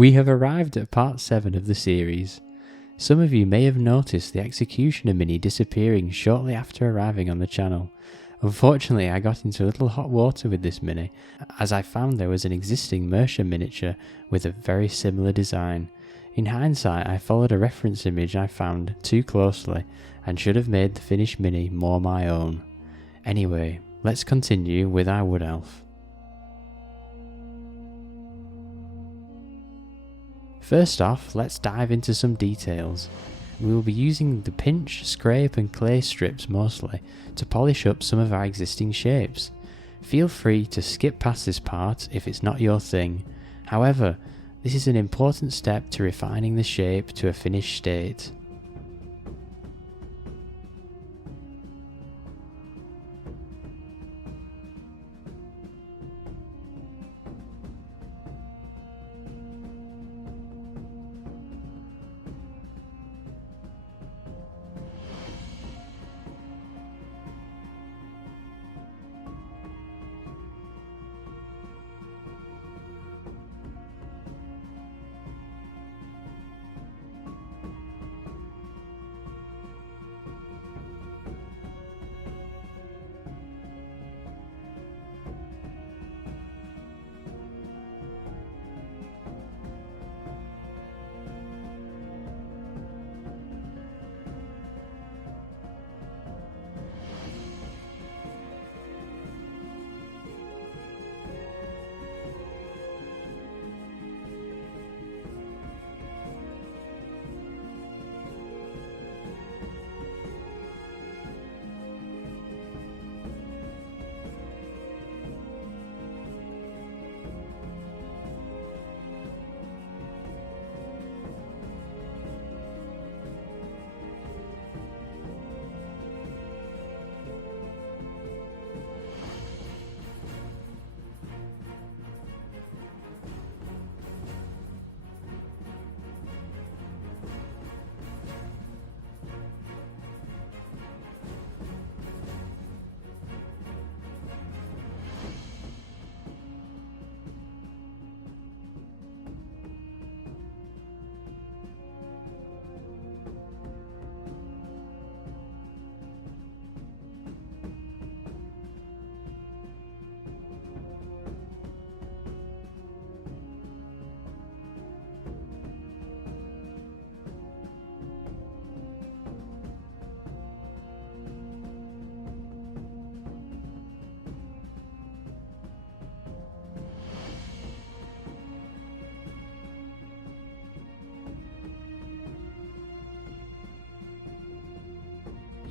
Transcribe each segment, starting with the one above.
We have arrived at part 7 of the series. Some of you may have noticed the Executioner mini disappearing shortly after arriving on the channel. Unfortunately, I got into a little hot water with this mini, as I found there was an existing Mercer miniature with a very similar design. In hindsight, I followed a reference image I found too closely and should have made the finished mini more my own. Anyway, let's continue with our wood elf. First off, let's dive into some details. We will be using the pinch, scrape and clay strips mostly to polish up some of our existing shapes. Feel free to skip past this part if it's not your thing. However, this is an important step to refining the shape to a finished state.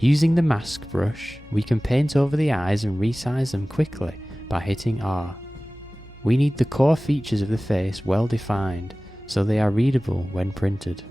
Using the mask brush, we can paint over the eyes and resize them quickly by hitting R. We need the core features of the face well defined so they are readable when printed.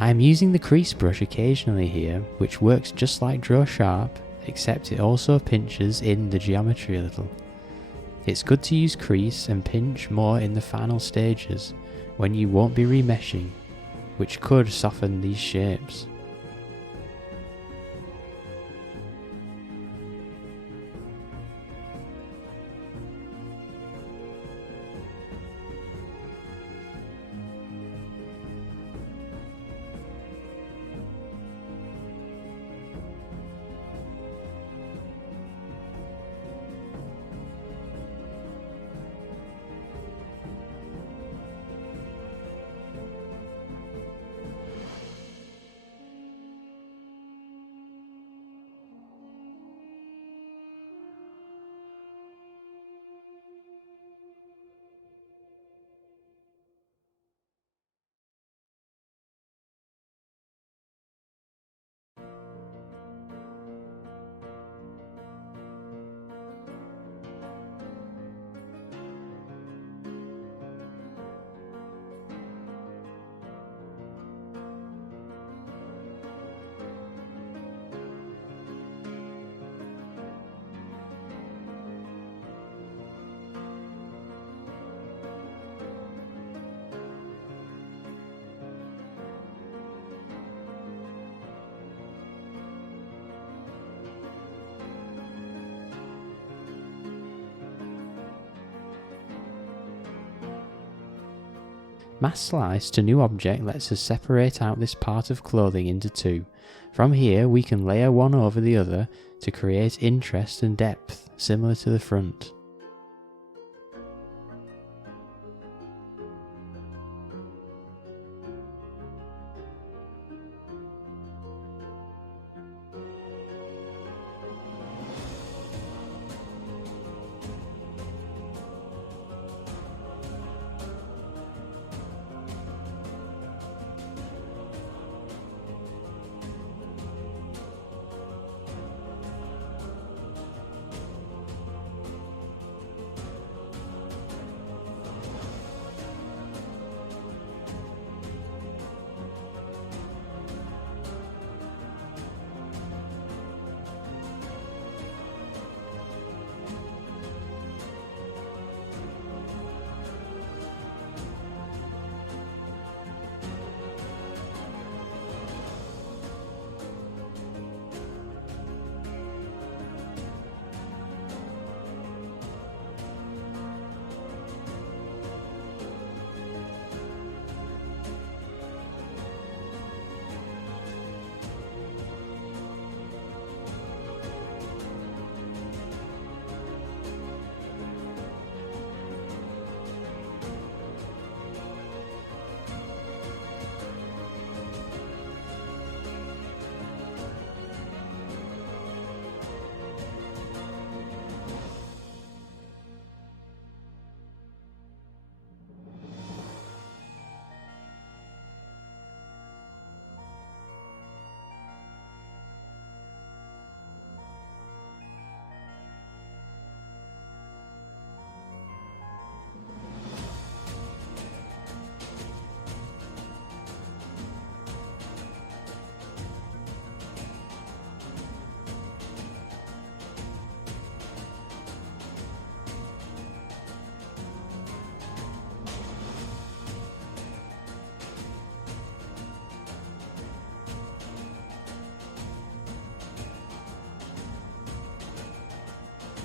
I am using the crease brush occasionally here, which works just like Draw Sharp, except it also pinches in the geometry a little. It's good to use crease and pinch more in the final stages, when you won't be remeshing, which could soften these shapes. Mask Slice to New Object lets us separate out this part of clothing into two. From here we can layer one over the other to create interest and depth, similar to the front.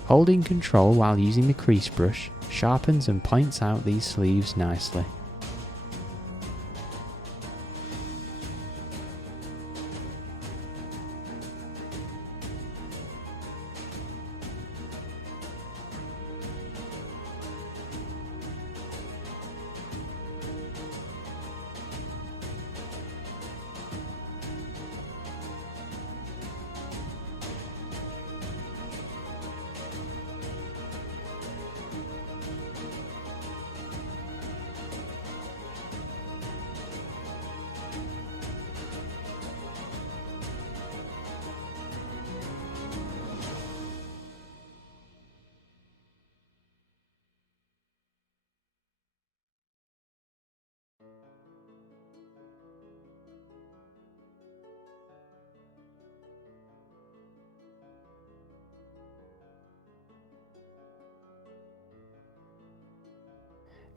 Holding Control while using the crease brush sharpens and points out these sleeves nicely.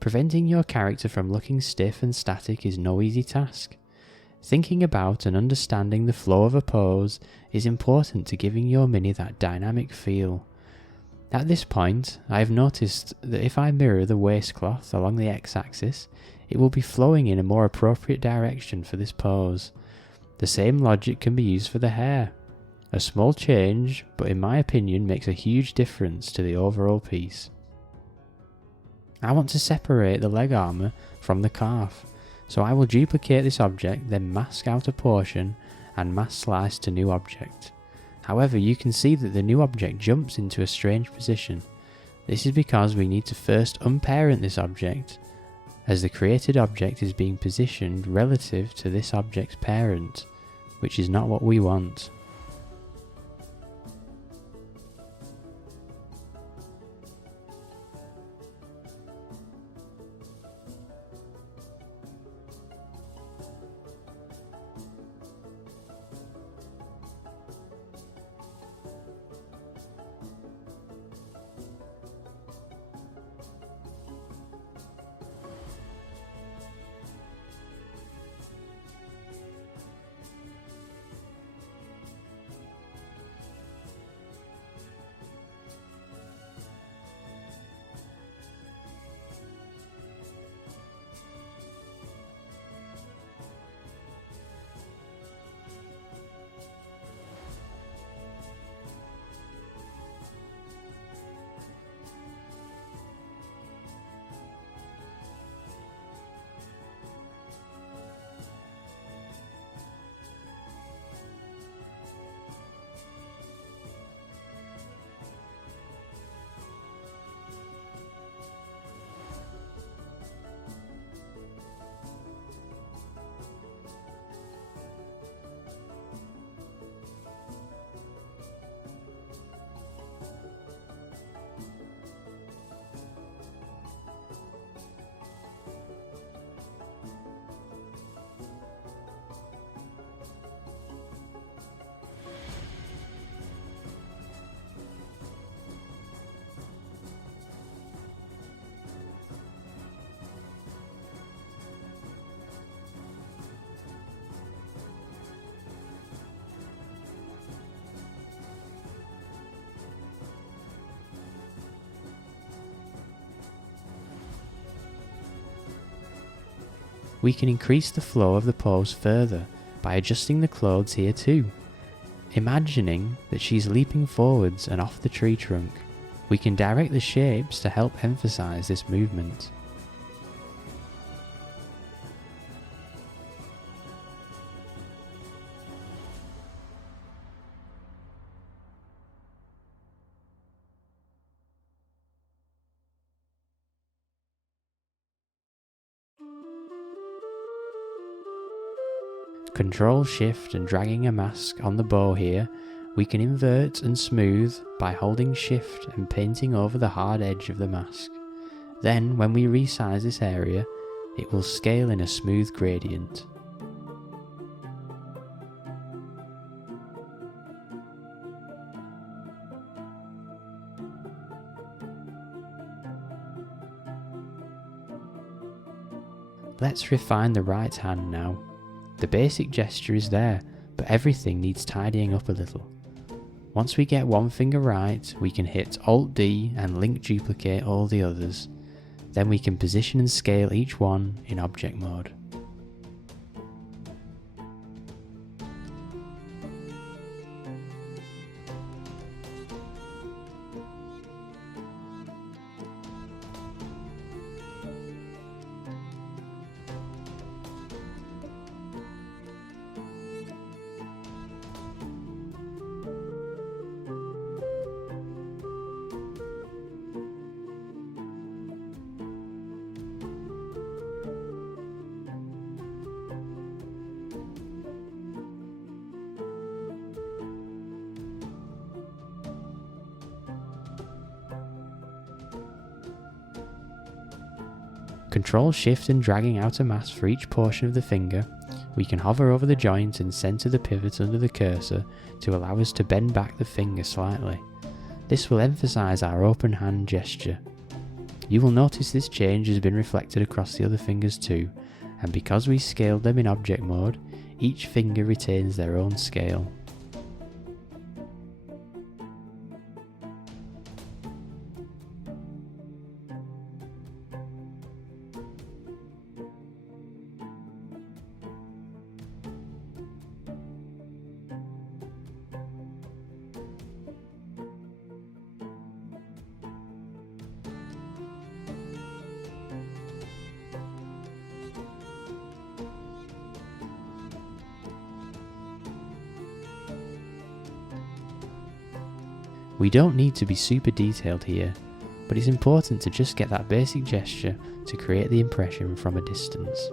Preventing your character from looking stiff and static is no easy task. Thinking about and understanding the flow of a pose is important to giving your mini that dynamic feel. At this point, I have noticed that if I mirror the waistcloth along the x-axis, it will be flowing in a more appropriate direction for this pose. The same logic can be used for the hair. A small change, but in my opinion makes a huge difference to the overall piece. I want to separate the leg armour from the calf, so I will duplicate this object, then mask out a portion and mask slice to new object. However, you can see that the new object jumps into a strange position. This is because we need to first unparent this object, as the created object is being positioned relative to this object's parent, which is not what we want. We can increase the flow of the pose further by adjusting the clothes here too. Imagining that she's leaping forwards and off the tree trunk, we can direct the shapes to help emphasize this movement. Control Shift and dragging a mask on the bow here, we can invert and smooth by holding Shift and painting over the hard edge of the mask. Then when we resize this area, it will scale in a smooth gradient. Let's refine the right hand now. The basic gesture is there, but everything needs tidying up a little. Once we get one finger right, we can hit Alt-D and link duplicate all the others. Then we can position and scale each one in object mode. Control Shift and dragging out a mask for each portion of the finger, we can hover over the joint and center the pivot under the cursor to allow us to bend back the finger slightly. This will emphasize our open hand gesture. You will notice this change has been reflected across the other fingers too, and because we scaled them in object mode, each finger retains their own scale. We don't need to be super detailed here, but it's important to just get that basic gesture to create the impression from a distance.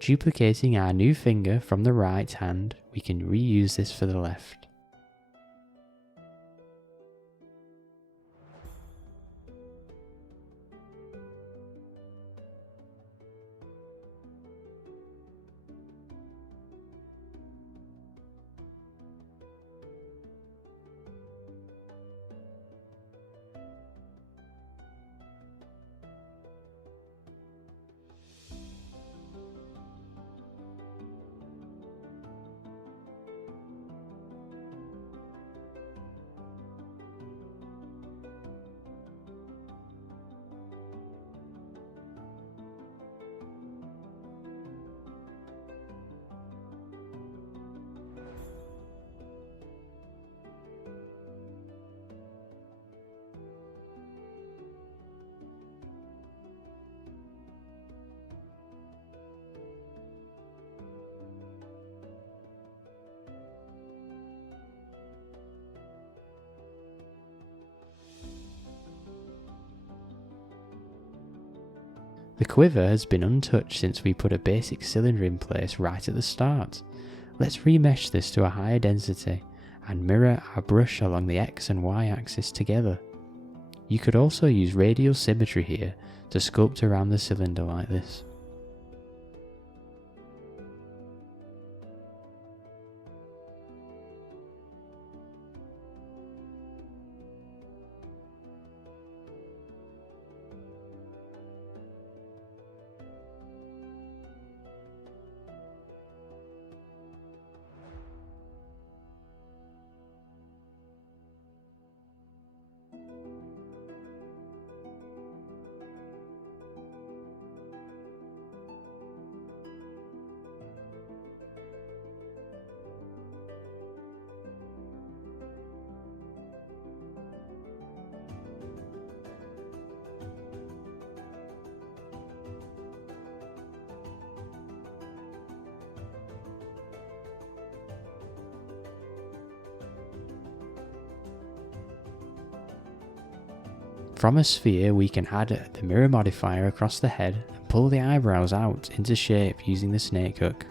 Duplicating our new finger from the right hand, we can reuse this for the left. The quiver has been untouched since we put a basic cylinder in place right at the start. Let's remesh this to a higher density and mirror our brush along the X and Y axis together. You could also use radial symmetry here to sculpt around the cylinder like this. From a sphere we can add the mirror modifier across the head and pull the eyebrows out into shape using the snake hook.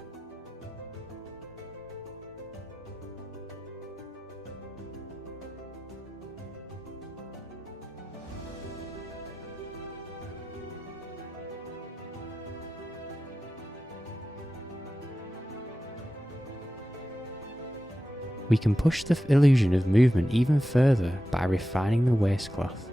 We can push the illusion of movement even further by refining the waistcloth.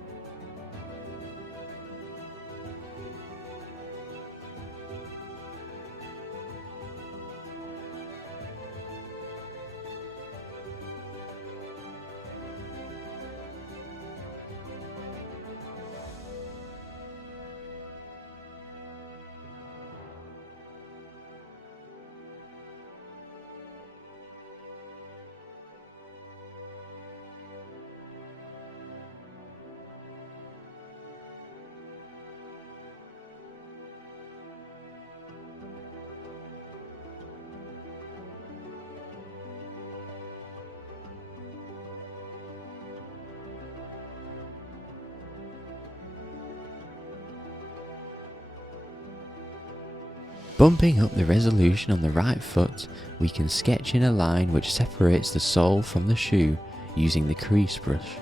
Bumping up the resolution on the right foot, we can sketch in a line which separates the sole from the shoe using the crease brush.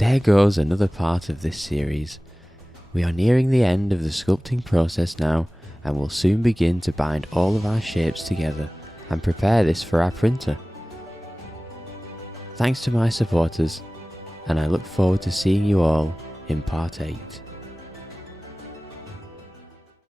There goes another part of this series. We are nearing the end of the sculpting process now and will soon begin to bind all of our shapes together and prepare this for our printer. Thanks to my supporters, and I look forward to seeing you all in part 8.